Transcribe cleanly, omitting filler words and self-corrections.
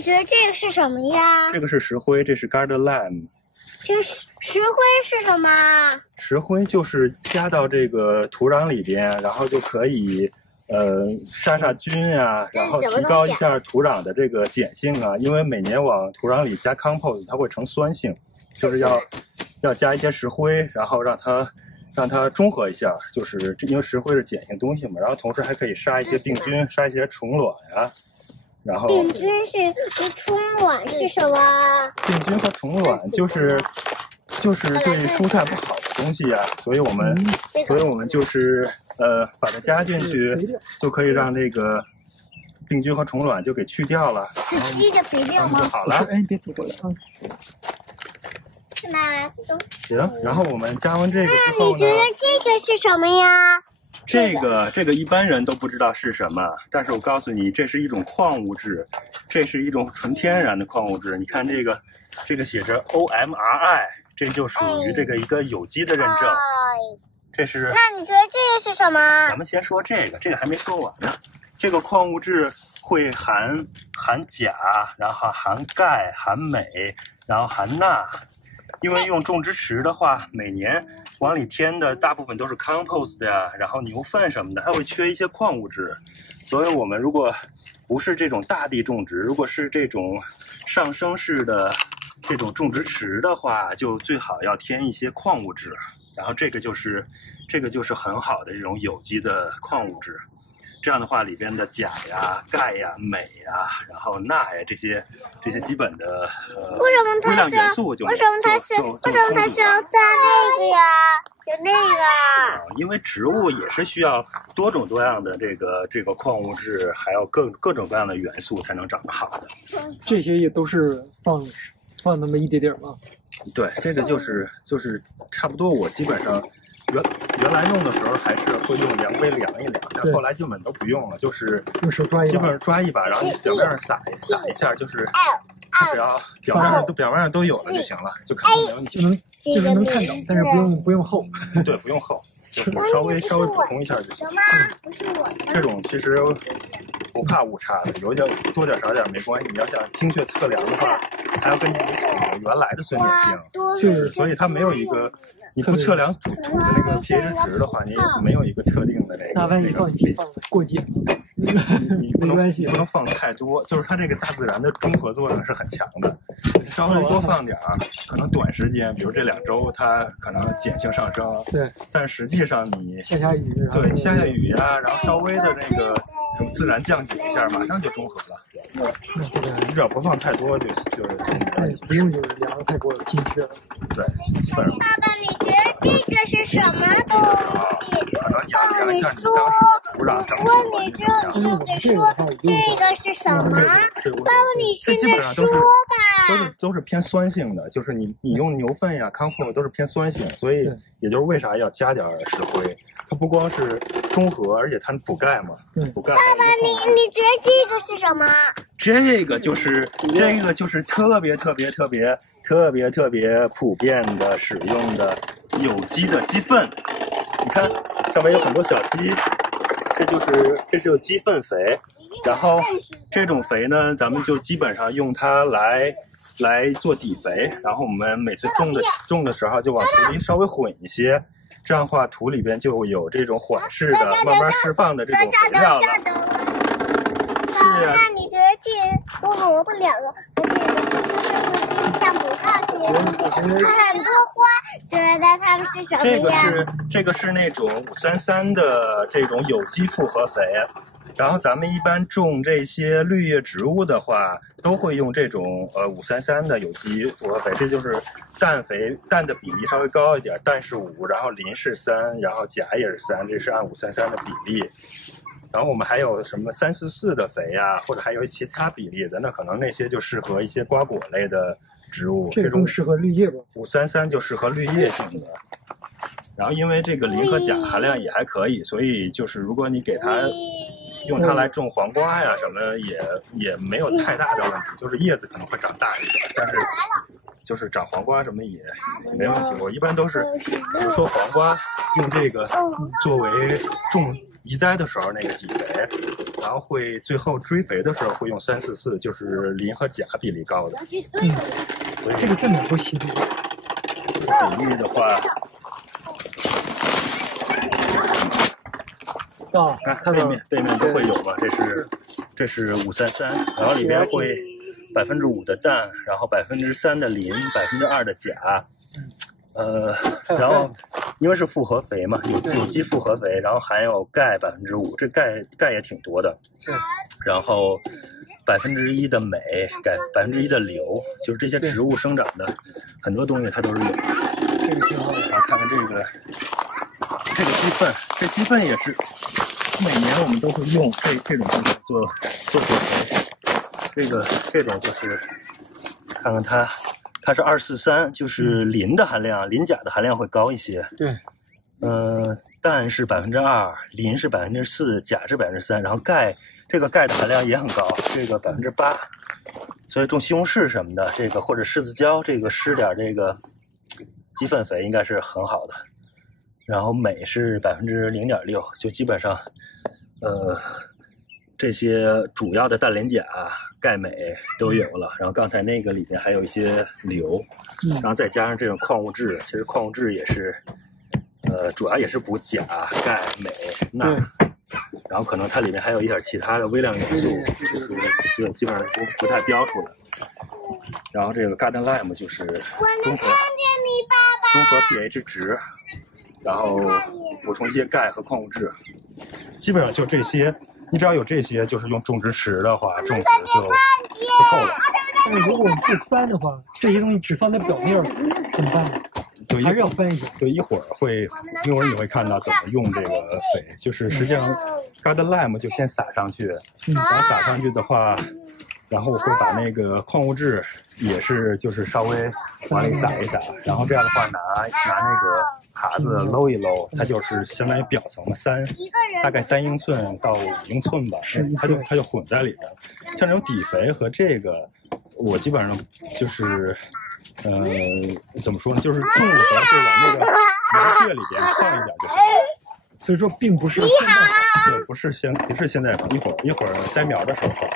你觉得这个是什么呀？这个是石灰，这是 garden lime。这石灰是什么？石灰就是加到这个土壤里边，然后就可以杀杀菌啊，然后提高一下土壤的这个碱性啊。因为每年往土壤里加 compost， 它会成酸性，就是要加一些石灰，然后让它中和一下，就是因为石灰是碱性东西嘛，然后同时还可以杀一些病菌，杀一些虫卵啊。然后病菌和虫卵是什么？病菌和虫卵就是对蔬菜不好的东西呀，所以我们就是把它加进去，就可以让这个病菌和虫卵就给去掉了。是鸡的肥料吗？就好了。哎，别走过来啊！是吗？行，然后我们加完这个之后呢？那你觉得这个是什么呀？这个一般人都不知道是什么，但是我告诉你，这是一种矿物质，这是一种纯天然的矿物质。你看这个写着 OMRI， 这就属于这个一个有机的认证。这是。那你觉得这个是什么？咱们先说这个还没说完呢。这个矿物质会含钾，然后含钙、含镁，然后含钠。因为用种植池的话，每年往里添的大部分都是 compost 呀，然后牛粪什么的，它会缺一些矿物质。所以我们如果不是这种大地种植，如果是这种上升式的这种种植池的话，就最好要添一些矿物质。然后这个就是很好的这种有机的矿物质。这样的话，里边的钾呀、钙呀、镁呀，然后钠呀这些基本的微量元素就为什么它需要加那个呀？有那个。因为植物也是需要多种多样的这个矿物质，还有各种各样的元素才能长得好的。这些也都是放那么一点点吗？对，这个就是差不多，我基本上。原来用的时候还是会用量杯量一量，但后来基本都不用了，就是用手抓一把，基本上抓一把，然后表面上撒一下，就是只要表面上都有了就行了，就肯定没问题，就是能看到，但是不用厚，对，不用厚，就是稍微补充一下就行。不是我的。这种其实不怕误差的，有点多点少点没关系。你要想精确测量的话，还要根据你土的原来的酸碱性，所以它没有一个。你不测量土的那个 pH 值的话，你没有一个特定的这个。那万一放过碱，你不能放太多，就是它这个大自然的中和作用是很强的。稍微多放点儿，可能短时间，比如这2周，它可能碱性上升。对。但实际上你下雨，对，下雨呀，然后稍微的这个什么自然降解一下，马上就中和了。你只要不放太多就是不用就是量得太过精确了。对，基本上。爸爸，你觉得这个是什么东西？可能你要量一下你当时的土壤长问你之后你就得说这个是什么？爸爸，你现在说吧。都是偏酸性的，就是你用牛粪呀、compost 都是偏酸性，所以也就是为啥要加点石灰。它不光是中和，而且它补钙嘛，补钙。爸爸，你觉得这个是什么？这个就是特别普遍的使用的有机的鸡粪。你看上面有很多小鸡，这是有鸡粪肥，然后这种肥呢，咱们就基本上用它来做底肥，然后我们每次种的时候就往土里稍微混一些。这样的话，土里边就有这种缓释的、慢慢释放的这种肥料了。是啊。那你觉得这胡萝卜2个和这个像补上去，很多花，觉得它们是什么呀？这个是那种533的这种有机复合肥。然后咱们一般种这些绿叶植物的话，都会用这种533的有机复合肥，这就是氮的比例稍微高一点，氮是5，然后磷是3，然后钾也是3，这是按533的比例。然后我们还有什么344的肥呀，或者还有其他比例的，那可能那些就适合一些瓜果类的植物。这种适合绿叶吧？533就适合绿叶性的。然后因为这个磷和钾含量也还可以，所以就是如果你给它用它来种黄瓜呀什么，也没有太大的问题，就是叶子可能会长大一点，但是就是长黄瓜什么也没问题。我一般都是，比如说黄瓜用这个作为种移栽的时候那个底肥，然后会最后追肥的时候会用3:4:4，就是磷和钾比例高的。所以这个在哪都行。比例的话，看背面都会有嘛。这是5:3:3，然后里边会5%的氮，然后3%的磷，2%的钾。然后因为是复合肥嘛，有机复合肥，然后含有钙5%，这钙也挺多的。然后1%的镁，1%的硫，就是这些植物生长的很多东西它都是有。这个挺好的。然后看看这个鸡粪，这鸡粪也是每年我们都会用这种东西做复肥。这种就是看看它是2:4:3，就是磷的含量，磷钾的含量会高一些。对。氮是2%，磷是4%，钾是3%，然后这个钙的含量也很高，这个8%。所以种西红柿什么的，这个或者柿子椒，这个施点这个鸡粪肥应该是很好的。然后镁是0.6%，就基本上，这些主要的氮磷钾、钙镁都有了。然后刚才那个里面还有一些硫，然后再加上这种矿物质，其实矿物质也是，主要也是补钾、钙、镁、钠，然后可能它里面还有一点其他的微量元素，就基本上不太标出来。然后这个 Garden Lime 就是综合 pH 值，然后补充一些钙和矿物质，基本上就这些。你只要有这些，就是用种植池的话，种植就够了。但是如果不翻的话，这些东西只放在表面怎么办呢？对，还是要翻一下。对，一会儿你会看到怎么用这个肥，就是实际上 Garden Lime 就先撒上去，然后撒上去的话，然后我会把那个矿物质也是就是稍微往里撒一撒，然后这样的话拿那个耙子搂一搂，它就是相当于表层的大概3英寸到5英寸吧，它就混在里边。像这种底肥和这个，我基本上就是怎么说呢，就是种的时候是往那个苗屑里边放一点就行。所以说并不是现在放，对，不是现在放，一会儿栽苗的时候放。